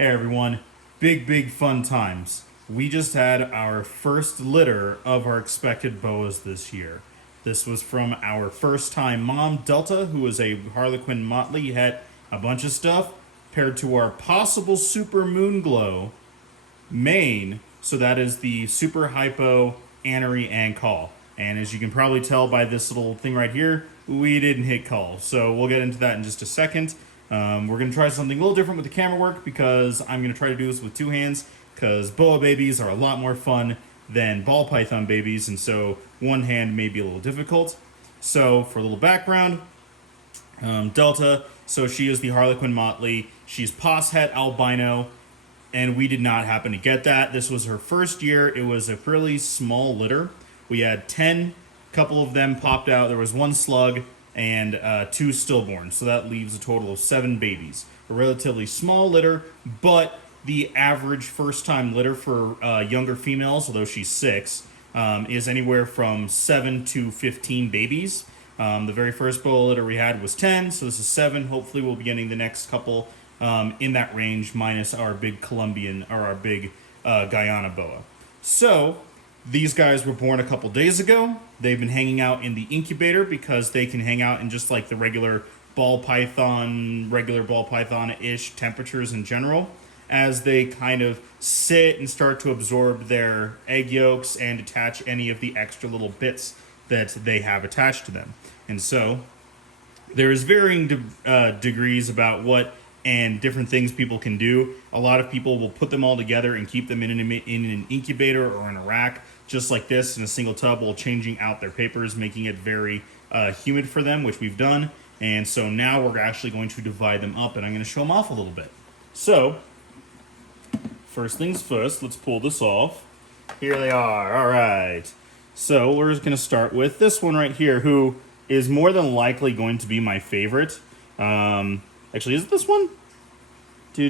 Hey everyone, big fun times. We just had our first litter of our expected boas this year. This was from our first time mom, Delta, who was a Harlequin Motley, had a bunch of stuff paired to our possible super moon glow main. So that is the super hypo, anery, and call. And as you can probably tell by this little thing right here, we didn't hit call. So we'll get into that in just a second. We're going to try something a little different with the camera work because I'm going to try to do this with two hands because boa babies are a lot more fun than ball python babies, and so one hand may be a little difficult. So for a little background, Delta, so she is the Harlequin Motley. She's pos het albino, and we did not happen to get that. This was her first year. It was a fairly small litter. We had 10, a couple of them popped out. There was one slug and 2 stillborns, so that leaves a total of 7 babies. A relatively small litter, but the average first-time litter for younger females, although she's 6, is anywhere from 7 to 15 babies. The very first boa litter we had was 10, so this is 7. Hopefully we'll be getting the next couple in that range, minus our big Colombian, or our big Guyana boa. So these guys were born a couple days ago. They've been hanging out in the incubator because they can hang out in just like the regular ball python-ish temperatures in general, as they kind of sit and start to absorb their egg yolks and attach any of the extra little bits that they have attached to them. And so there is varying degrees about what and different things people can do. A lot of people will put them all together and keep them in an incubator or in a rack, just like this, in a single tub, while changing out their papers, making it very humid for them, which we've done. And so now we're actually going to divide them up, and I'm going to show them off a little bit. So, first things first, let's pull this off. Here they are. All right. So we're just going to start with this one right here, who is more than likely going to be my favorite. Actually, is it this one? Yes,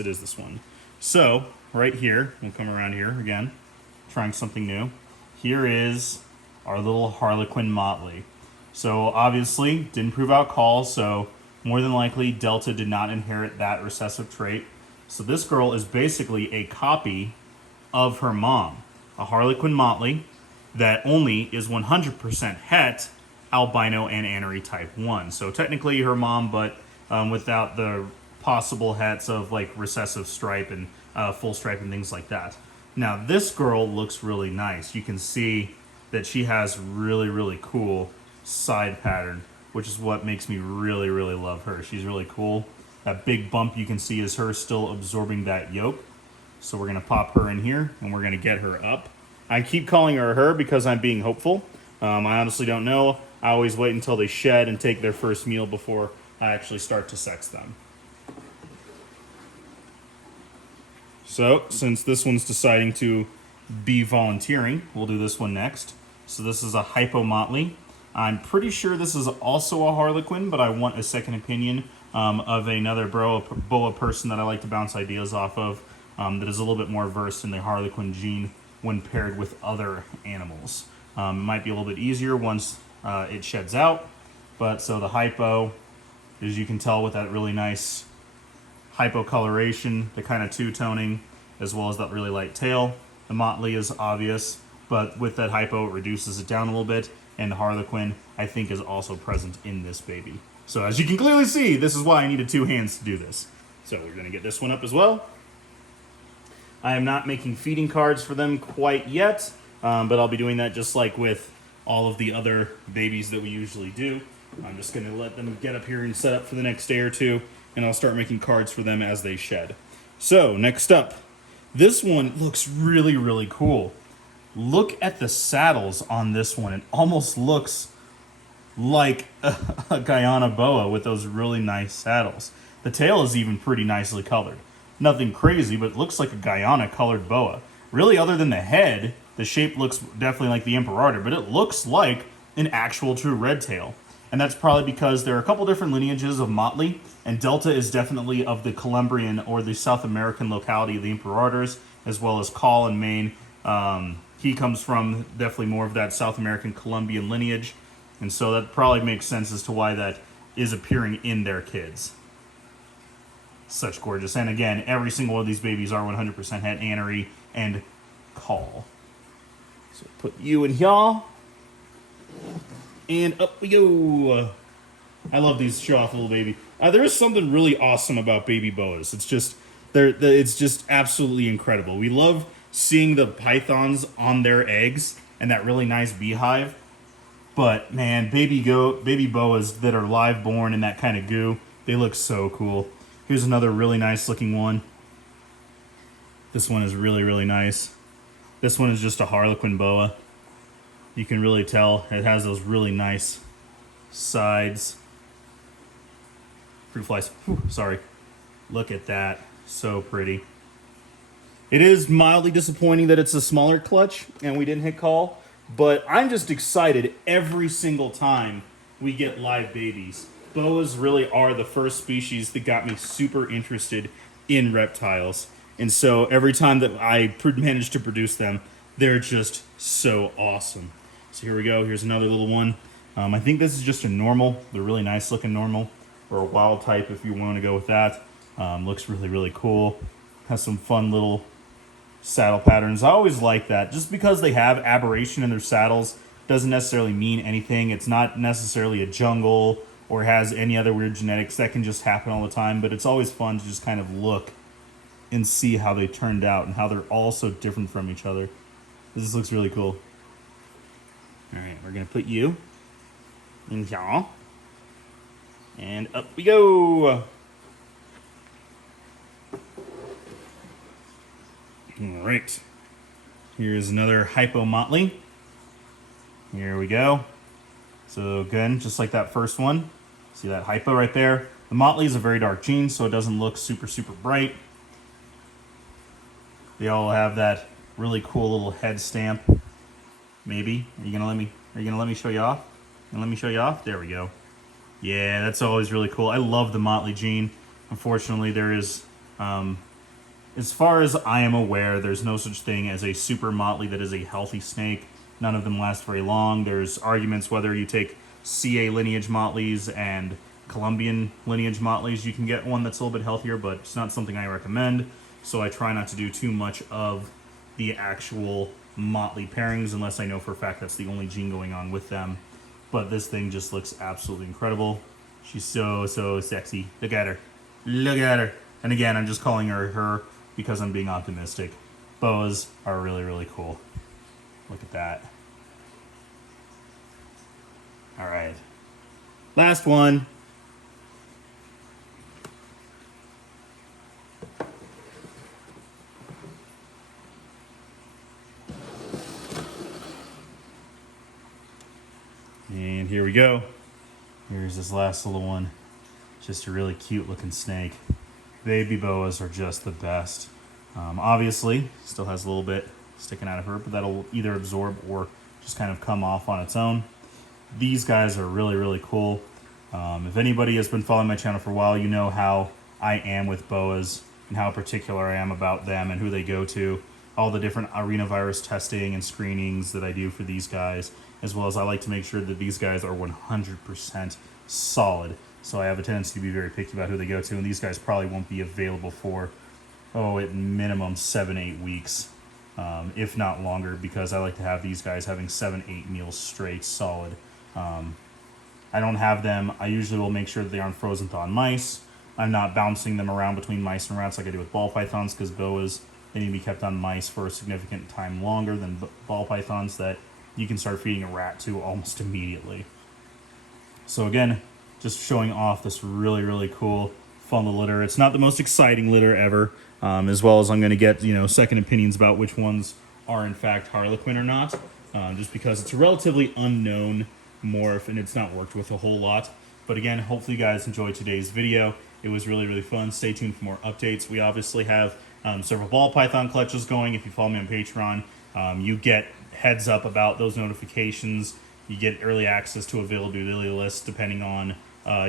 it is this one. So, right here, we'll come around here again, trying something new. Here is our little Harlequin Motley. So, obviously, didn't prove out call, so more than likely, Delta did not inherit that recessive trait. So this girl is basically a copy of her mom, a Harlequin Motley that only is 100% het, albino, and anery type 1. So technically her mom, but without the possible hets of like recessive stripe and full stripe and things like that. Now this girl looks really nice. You can see that she has really cool side pattern, which is what makes me really love her. She's really cool. That big bump you can see is her still absorbing that yolk. So we're gonna pop her in here and we're gonna get her up. I keep calling her because I'm being hopeful. I honestly don't know. I always wait until they shed and take their first meal before I actually start to sex them. So, since this one's deciding to be volunteering, we'll do this one next. So this is a Hypo Motley. I'm pretty sure this is also a Harlequin, but I want a second opinion of another boa person that I like to bounce ideas off of, that is a little bit more versed in the Harlequin gene when paired with other animals. It might be a little bit easier once it sheds out, but so the hypo, as you can tell with that really nice hypocoloration, the kind of two-toning, as well as that really light tail. The Motley is obvious, but with that hypo, it reduces it down a little bit, and the Harlequin, I think, is also present in this baby. So as you can clearly see, this is why I needed 2 hands to do this. So we're going to get this one up as well. I am not making feeding cards for them quite yet, but I'll be doing that just like with all of the other babies that we usually do. I'm just going to let them get up here and set up for the next day or two, and I'll start making cards for them as they shed. So, next up, this one looks really cool. Look at the saddles on this one. It almost looks like a Guyana boa with those really nice saddles. The tail is even pretty nicely colored. Nothing crazy, but it looks like a Guyana colored boa. Really, other than the head, the shape looks definitely like the Imperator, but it looks like an actual true red tail. And that's probably because there are a couple different lineages of Motley, and Delta is definitely of the Colombian or the South American locality of the Imperators, as well as Call and Maine. He comes from definitely more of that South American Colombian lineage, and so that probably makes sense as to why that is appearing in their kids. such gorgeous. And again, every single one of these babies are 100% het anery and call. So put you in here. And up we go. I love these show-off little baby. There is something really awesome about baby boas. It's just, it's just absolutely incredible. We love seeing the pythons on their eggs and that really nice beehive. But man, baby boas that are live born in that kind of goo, they look so cool. Here's another really nice looking one. This one is really, really nice. This one is just a harlequin boa. You can really tell it has those really nice sides. Fruit flies. Whew, sorry. Look at that. So pretty. It is mildly disappointing that it's a smaller clutch and we didn't hit call, but I'm just excited every single time we get live babies. Boas really are the first species that got me super interested in reptiles. And so every time that I manage to produce them, they're just so awesome. So here we go. Here's another little one. I think this is just a normal. They're really nice looking normal, or a wild type if you want to go with that. Looks really, really cool. Has some fun little saddle patterns. I always like that. Just because they have aberration in their saddles doesn't necessarily mean anything. It's not necessarily a jungle or has any other weird genetics. That can just happen all the time, but it's always fun to just kind of look and see how they turned out and how they're all so different from each other. This looks really cool. All right, we're gonna put you in here. And up we go. All right. Here's another hypo motley. Here we go. So again, just like that first one, see that hypo right there? The motley is a very dark gene, so it doesn't look super, super bright. They all have that really cool little head stamp. Maybe. Are you gonna let me show you off? Let me show you off? There we go. Yeah, that's always really cool. I love the motley gene. Unfortunately, there is, as far as I am aware, there's no such thing as a super motley that is a healthy snake. None of them last very long. There's arguments whether you take CA lineage motleys and Colombian lineage motleys, you can get one that's a little bit healthier, but it's not something I recommend. So I try not to do too much of the actual motley pairings unless I know for a fact that's the only gene going on with them. But this thing just looks absolutely incredible. She's so, so sexy. Look at her. Look at her. And again, I'm just calling her her because I'm being optimistic. Boas are really, really cool. Look at that. All right. Last one. And here we go. Here's this last little one. Just a really cute looking snake. Baby boas are just the best. Obviously, still has a little bit sticking out of her, but that'll either absorb or just kind of come off on its own. These guys are really, really cool. If anybody has been following my channel for a while, you know how I am with boas and how particular I am about them and who they go to. All the different arenavirus testing and screenings that I do for these guys, as well as I like to make sure that these guys are 100% solid. So I have a tendency to be very picky about who they go to, and these guys probably won't be available for, at minimum 7-8 weeks, if not longer, because I like to have these guys having 7-8 meals straight solid. I don't have them. I usually will make sure that they aren't frozen thawed mice. I'm not bouncing them around between mice and rats like I do with ball pythons, because boas, they need to be kept on mice for a significant time longer than ball pythons that you can start feeding a rat to almost immediately. So again, just showing off this really, really cool, fun little litter. It's not the most exciting litter ever, as well as I'm going to get, second opinions about which ones are in fact harlequin or not, just because it's a relatively unknown morph and it's not worked with a whole lot. But again, hopefully you guys enjoyed today's video. It was really, really fun. Stay tuned for more updates. We obviously have several ball python clutches going. If you follow me on Patreon, you get heads up about those notifications. You get early access to availability lists depending on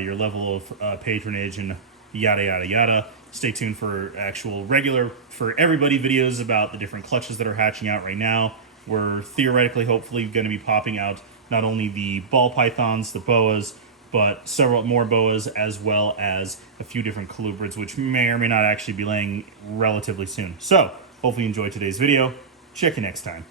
your level of patronage and yada, yada, yada. Stay tuned for actual regular, for everybody, videos about the different clutches that are hatching out right now. We're theoretically, hopefully, going to be popping out not only the ball pythons, the boas, but several more boas as well as a few different colubrids, which may or may not actually be laying relatively soon. So hopefully you enjoyed today's video. Check you next time.